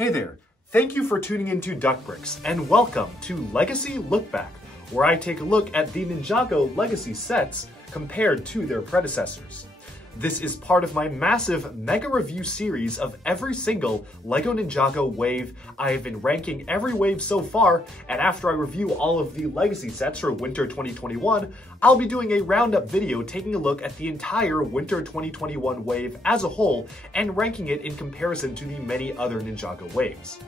Hey there, thank you for tuning into Duckbricks, and welcome to Legacy Lookback, where I take a look at the Ninjago Legacy sets compared to their predecessors. This is part of my massive mega review series of every single LEGO Ninjago wave. I have been ranking every wave so far, and after I review all of the Legacy sets for Winter 2021, I'll be doing a roundup video taking a look at the entire Winter 2021 wave as a whole and ranking it in comparison to the many other Ninjago waves.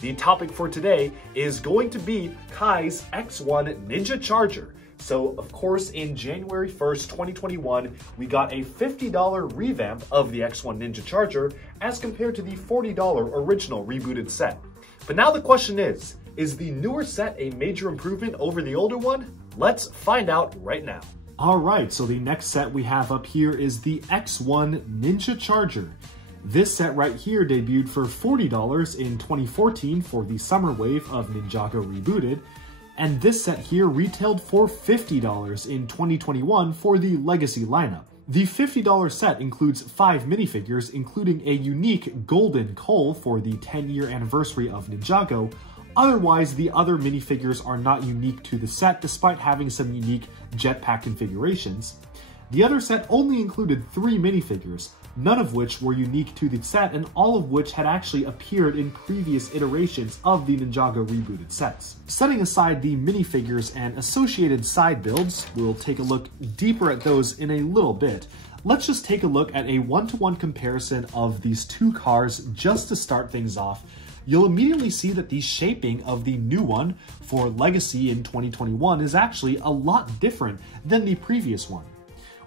The topic for today is going to be Kai's X-1 Ninja Charger. So, of course, in January 1st, 2021, we got a $50 revamp of the X-1 Ninja Charger as compared to the $40 original rebooted set. But now the question is the newer set a major improvement over the older one? Let's find out right now. Alright, so the next set we have up here is the X-1 Ninja Charger. This set right here debuted for $40 in 2014 for the summer wave of Ninjago Rebooted, and this set here retailed for $50 in 2021 for the Legacy lineup. The $50 set includes 5 minifigures, including a unique golden Cole for the 10-year anniversary of Ninjago. Otherwise, the other minifigures are not unique to the set, despite having some unique jetpack configurations. The other set only included 3 minifigures, none of which were unique to the set and all of which had actually appeared in previous iterations of the Ninjago rebooted sets. Setting aside the minifigures and associated side builds, we'll take a look deeper at those in a little bit. Let's just take a look at a one-to-one comparison of these two cars just to start things off. You'll immediately see that the shaping of the new one for Legacy in 2021 is actually a lot different than the previous one.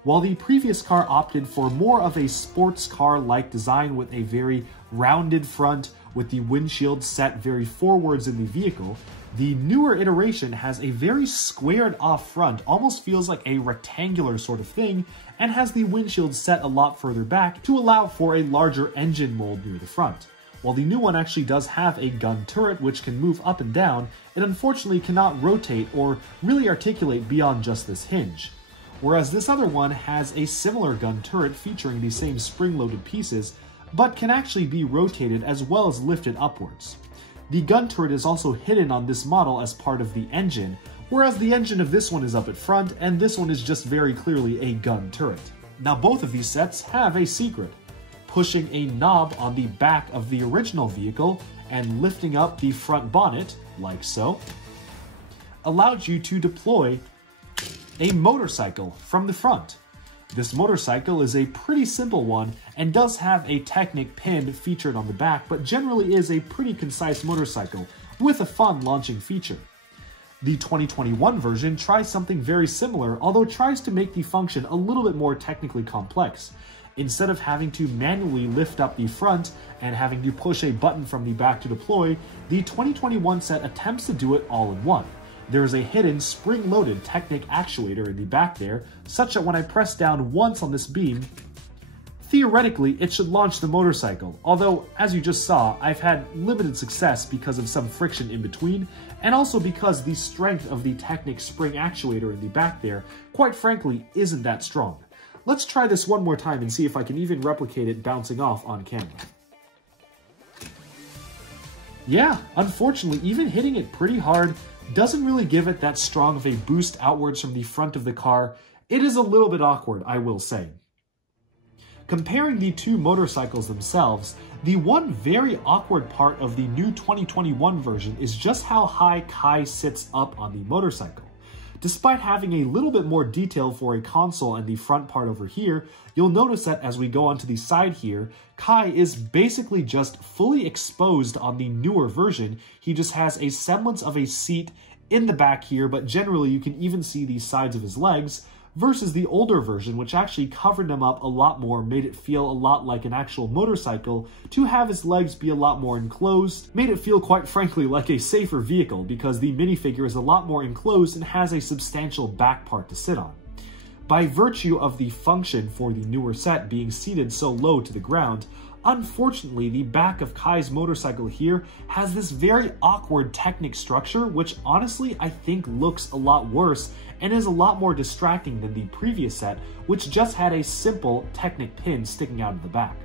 While the previous car opted for more of a sports car-like design with a very rounded front with the windshield set very forwards in the vehicle, the newer iteration has a very squared off front, almost feels like a rectangular sort of thing, and has the windshield set a lot further back to allow for a larger engine mold near the front. While the new one actually does have a gun turret which can move up and down, it unfortunately cannot rotate or really articulate beyond just this hinge. Whereas this other one has a similar gun turret featuring the same spring-loaded pieces, but can actually be rotated as well as lifted upwards. The gun turret is also hidden on this model as part of the engine, whereas the engine of this one is up at front, and this one is just very clearly a gun turret. Now both of these sets have a secret. Pushing a knob on the back of the original vehicle and lifting up the front bonnet, like so, allowed you to deploy a motorcycle from the front. This motorcycle is a pretty simple one and does have a Technic pin featured on the back, but generally is a pretty concise motorcycle with a fun launching feature. The 2021 version tries something very similar, although tries to make the function a little bit more technically complex. Instead of having to manually lift up the front and having to push a button from the back to deploy, the 2021 set attempts to do it all in one. There is a hidden spring-loaded Technic actuator in the back there, such that when I press down once on this beam, theoretically it should launch the motorcycle, although as you just saw, I've had limited success because of some friction in between, and also because the strength of the Technic spring actuator in the back there, quite frankly, isn't that strong. Let's try this one more time and see if I can even replicate it bouncing off on camera. Yeah, unfortunately, even hitting it pretty hard doesn't really give it that strong of a boost outwards from the front of the car. It is a little bit awkward, I will say. Comparing the two motorcycles themselves, the one very awkward part of the new 2021 version is just how high Kai sits up on the motorcycle. Despite having a little bit more detail for a console and the front part over here, you'll notice that as we go onto the side here, Kai is basically just fully exposed on the newer version. He just has a semblance of a seat in the back here, but generally you can even see the sides of his legs, versus the older version, which actually covered him up a lot more, made it feel a lot like an actual motorcycle, to have his legs be a lot more enclosed, made it feel quite frankly like a safer vehicle because the minifigure is a lot more enclosed and has a substantial back part to sit on. By virtue of the function for the newer set being seated so low to the ground, unfortunately, the back of Kai's motorcycle here has this very awkward Technic structure, which honestly I think looks a lot worse and is a lot more distracting than the previous set, which just had a simple Technic pin sticking out of the back.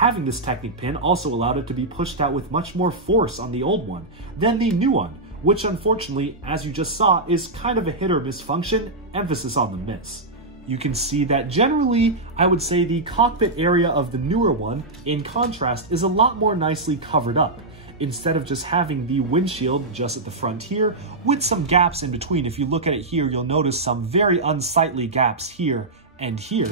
Having this Technic pin also allowed it to be pushed out with much more force on the old one than the new one, which unfortunately, as you just saw, is kind of a hit or miss function, emphasis on the miss. You can see that generally, I would say the cockpit area of the newer one, in contrast, is a lot more nicely covered up, instead of just having the windshield just at the front here, with some gaps in between. If you look at it here, you'll notice some very unsightly gaps here and here.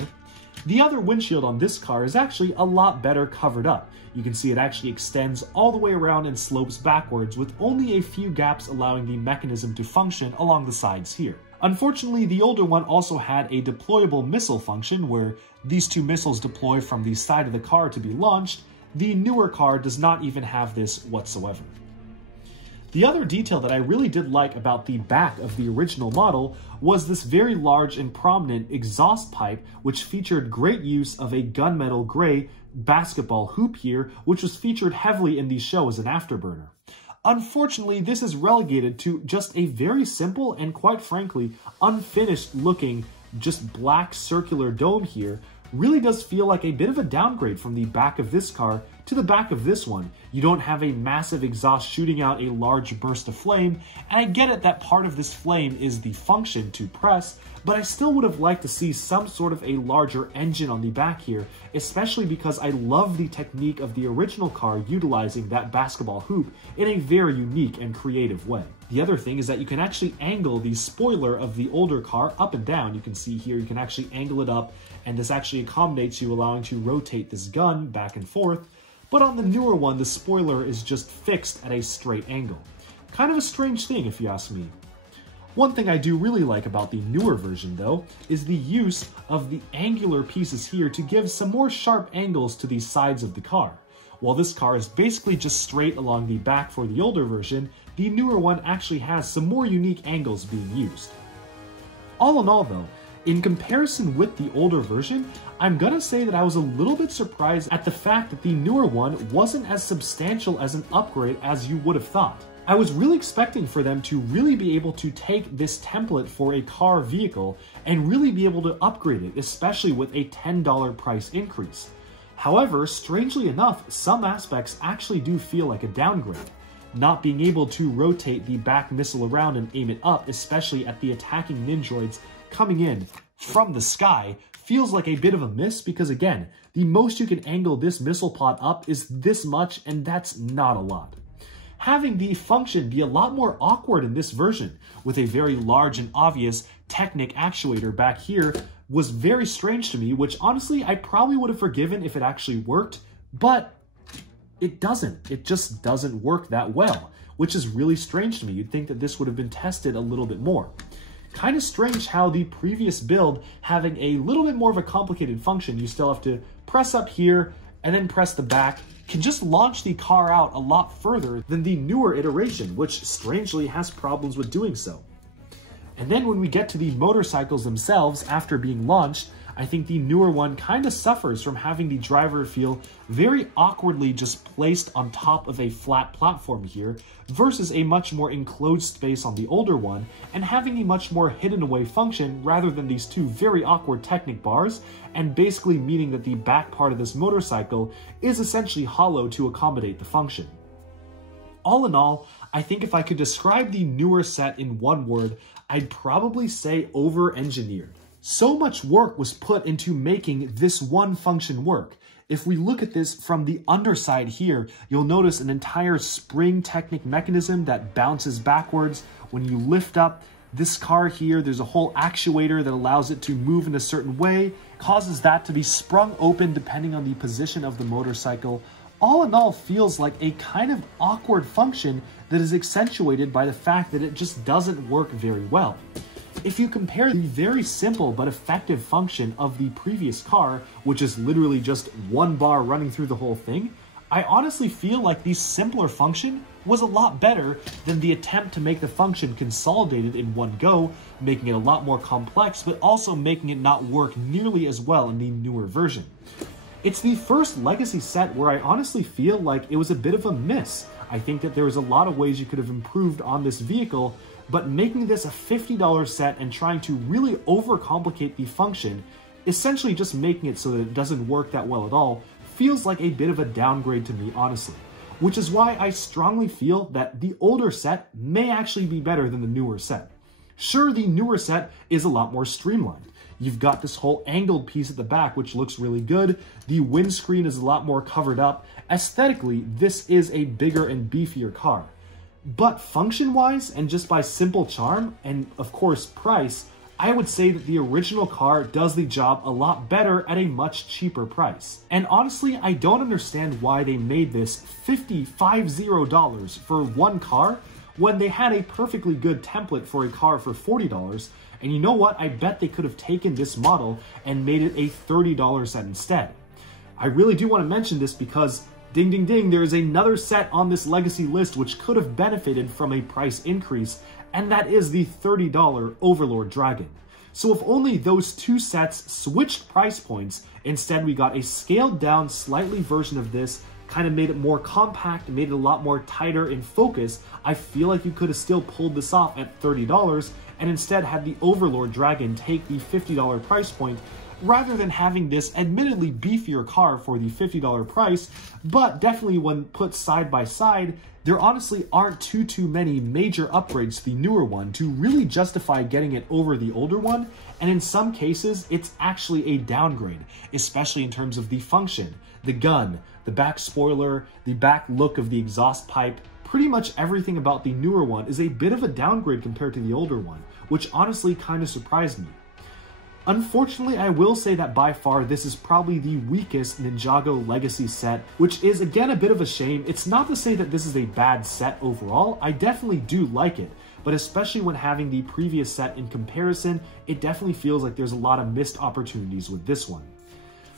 The other windshield on this car is actually a lot better covered up. You can see it actually extends all the way around and slopes backwards with only a few gaps allowing the mechanism to function along the sides here. Unfortunately, the older one also had a deployable missile function where these two missiles deploy from the side of the car to be launched. The newer car does not even have this whatsoever. The other detail that I really did like about the back of the original model was this very large and prominent exhaust pipe, which featured great use of a gunmetal gray basketball hoop here, which was featured heavily in the show as an afterburner. Unfortunately, this is relegated to just a very simple and quite frankly unfinished looking just black circular dome here. Really does feel like a bit of a downgrade from the back of this car to the back of this one. You don't have a massive exhaust shooting out a large burst of flame, and I get it that part of this flame is the function to press, but I still would have liked to see some sort of a larger engine on the back here, especially because I love the technique of the original car utilizing that basketball hoop in a very unique and creative way. The other thing is that you can actually angle the spoiler of the older car up and down. You can see here, you can actually angle it up, and this actually accommodates you, allowing you to rotate this gun back and forth. But on the newer one, the spoiler is just fixed at a straight angle. Kind of a strange thing if you ask me. One thing I do really like about the newer version though, is the use of the angular pieces here to give some more sharp angles to the sides of the car. While this car is basically just straight along the back for the older version, the newer one actually has some more unique angles being used. All in all though, in comparison with the older version, I'm gonna say that I was a little bit surprised at the fact that the newer one wasn't as substantial as an upgrade as you would have thought. I was really expecting for them to really be able to take this template for a car vehicle and really be able to upgrade it, especially with a $10 price increase. However, strangely enough, some aspects actually do feel like a downgrade. Not being able to rotate the back missile around and aim it up, especially at the attacking Ninjoids coming in from the sky, feels like a bit of a miss because again, the most you can angle this missile pod up is this much, and that's not a lot. Having the function be a lot more awkward in this version, with a very large and obvious Technic actuator back here, was very strange to me, which honestly I probably would have forgiven if it actually worked, but it doesn't. It just doesn't work that well, which is really strange to me. You'd think that this would have been tested a little bit more. Kind of strange how the previous build, having a little bit more of a complicated function, you still have to press up here and then press the back, can just launch the car out a lot further than the newer iteration, which strangely has problems with doing so. And then when we get to the motorcycles themselves after being launched, I think the newer one kind of suffers from having the driver feel very awkwardly just placed on top of a flat platform here versus a much more enclosed space on the older one, and having a much more hidden away function rather than these two very awkward Technic bars, and basically meaning that the back part of this motorcycle is essentially hollow to accommodate the function. All in all, I think if I could describe the newer set in one word, I'd probably say over-engineered. So much work was put into making this one function work. If we look at this from the underside here, you'll notice an entire spring Technic mechanism that bounces backwards. When you lift up this car here, there's a whole actuator that allows it to move in a certain way, causes that to be sprung open depending on the position of the motorcycle. All in all, feels like a kind of awkward function that is accentuated by the fact that it just doesn't work very well. If you compare the very simple but effective function of the previous car, which is literally just one bar running through the whole thing, I honestly feel like the simpler function was a lot better than the attempt to make the function consolidated in one go, making it a lot more complex, but also making it not work nearly as well in the newer version. It's the first Legacy set where I honestly feel like it was a bit of a miss. I think that there was a lot of ways you could have improved on this vehicle, but making this a $50 set and trying to really overcomplicate the function, essentially just making it so that it doesn't work that well at all, feels like a bit of a downgrade to me, honestly. Which is why I strongly feel that the older set may actually be better than the newer set. Sure, the newer set is a lot more streamlined. You've got this whole angled piece at the back, which looks really good. The windscreen is a lot more covered up. Aesthetically, this is a bigger and beefier car. But function-wise, and just by simple charm, and of course price, I would say that the original car does the job a lot better at a much cheaper price. And honestly, I don't understand why they made this $50 for one car when they had a perfectly good template for a car for $40. And you know what? I bet they could have taken this model and made it a $30 set instead. I really do want to mention this because ding ding ding, there is another set on this Legacy list which could have benefited from a price increase, and that is the $30 Overlord Dragon. So if only those two sets switched price points, instead we got a scaled down slightly version of this, kind of made it more compact, made it a lot more tighter in focus, I feel like you could have still pulled this off at $30 and instead had the Overlord Dragon take the $50 price point, rather than having this admittedly beefier car for the $50 price, but definitely when put side by side, there honestly aren't too many major upgrades to the newer one to really justify getting it over the older one, and in some cases, it's actually a downgrade, especially in terms of the function, the gun, the back spoiler, the back look of the exhaust pipe. Pretty much everything about the newer one is a bit of a downgrade compared to the older one, which honestly kind of surprised me. Unfortunately, I will say that by far this is probably the weakest Ninjago Legacy set, which is again a bit of a shame. It's not to say that this is a bad set overall, I definitely do like it, but especially when having the previous set in comparison, it definitely feels like there's a lot of missed opportunities with this one.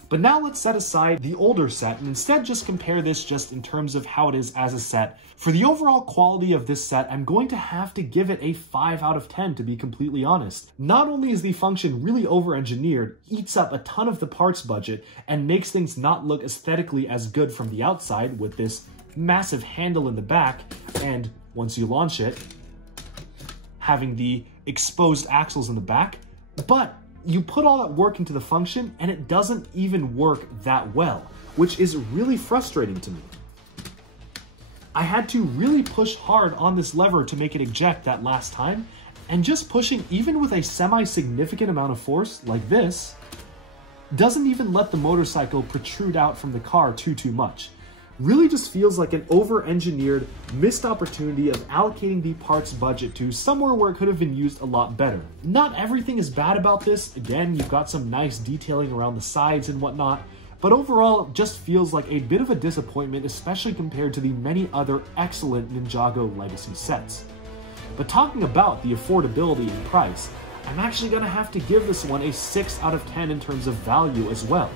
But now let's set aside the older set and instead just compare this just in terms of how it is as a set. For the overall quality of this set, I'm going to have to give it a 5 out of 10 to be completely honest. Not only is the function really over-engineered, eats up a ton of the parts budget, and makes things not look aesthetically as good from the outside with this massive handle in the back, and once you launch it, having the exposed axles in the back, but you put all that work into the function and it doesn't even work that well, which is really frustrating to me. I had to really push hard on this lever to make it eject that last time, and just pushing even with a semi-significant amount of force like this doesn't even let the motorcycle protrude out from the car too much. Really just feels like an over-engineered, missed opportunity of allocating the parts budget to somewhere where it could have been used a lot better. Not everything is bad about this. Again, you've got some nice detailing around the sides and whatnot, but overall, it just feels like a bit of a disappointment, especially compared to the many other excellent Ninjago Legacy sets. But talking about the affordability and price, I'm actually going to have to give this one a 6 out of 10 in terms of value as well.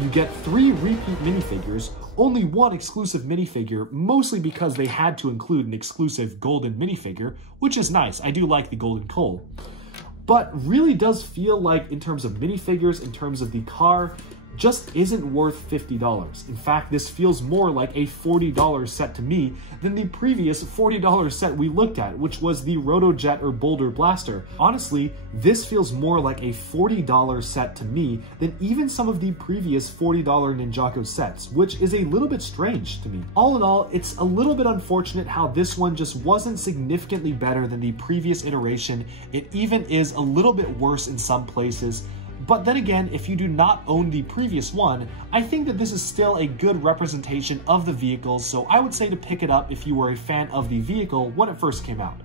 You get 3 repeat minifigures, only 1 exclusive minifigure, mostly because they had to include an exclusive golden minifigure, which is nice. I do like the golden coal. But really does feel like, in terms of minifigures, in terms of the car, just isn't worth $50. In fact, this feels more like a $40 set to me than the previous $40 set we looked at, which was the Rotojet or Boulder Blaster. Honestly, this feels more like a $40 set to me than even some of the previous $40 Ninjago sets, which is a little bit strange to me. All in all, it's a little bit unfortunate how this one just wasn't significantly better than the previous iteration. It even is a little bit worse in some places. But then again, if you do not own the previous one, I think that this is still a good representation of the vehicle, so I would say to pick it up if you were a fan of the vehicle when it first came out.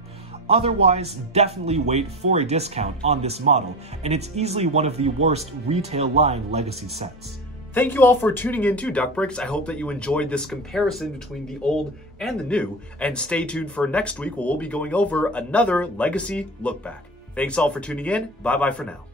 Otherwise, definitely wait for a discount on this model, and it's easily one of the worst retail line Legacy sets. Thank you all for tuning in to Duckbricks. I hope that you enjoyed this comparison between the old and the new, and stay tuned for next week where we'll be going over another Legacy Lookback. Thanks all for tuning in. Bye bye for now.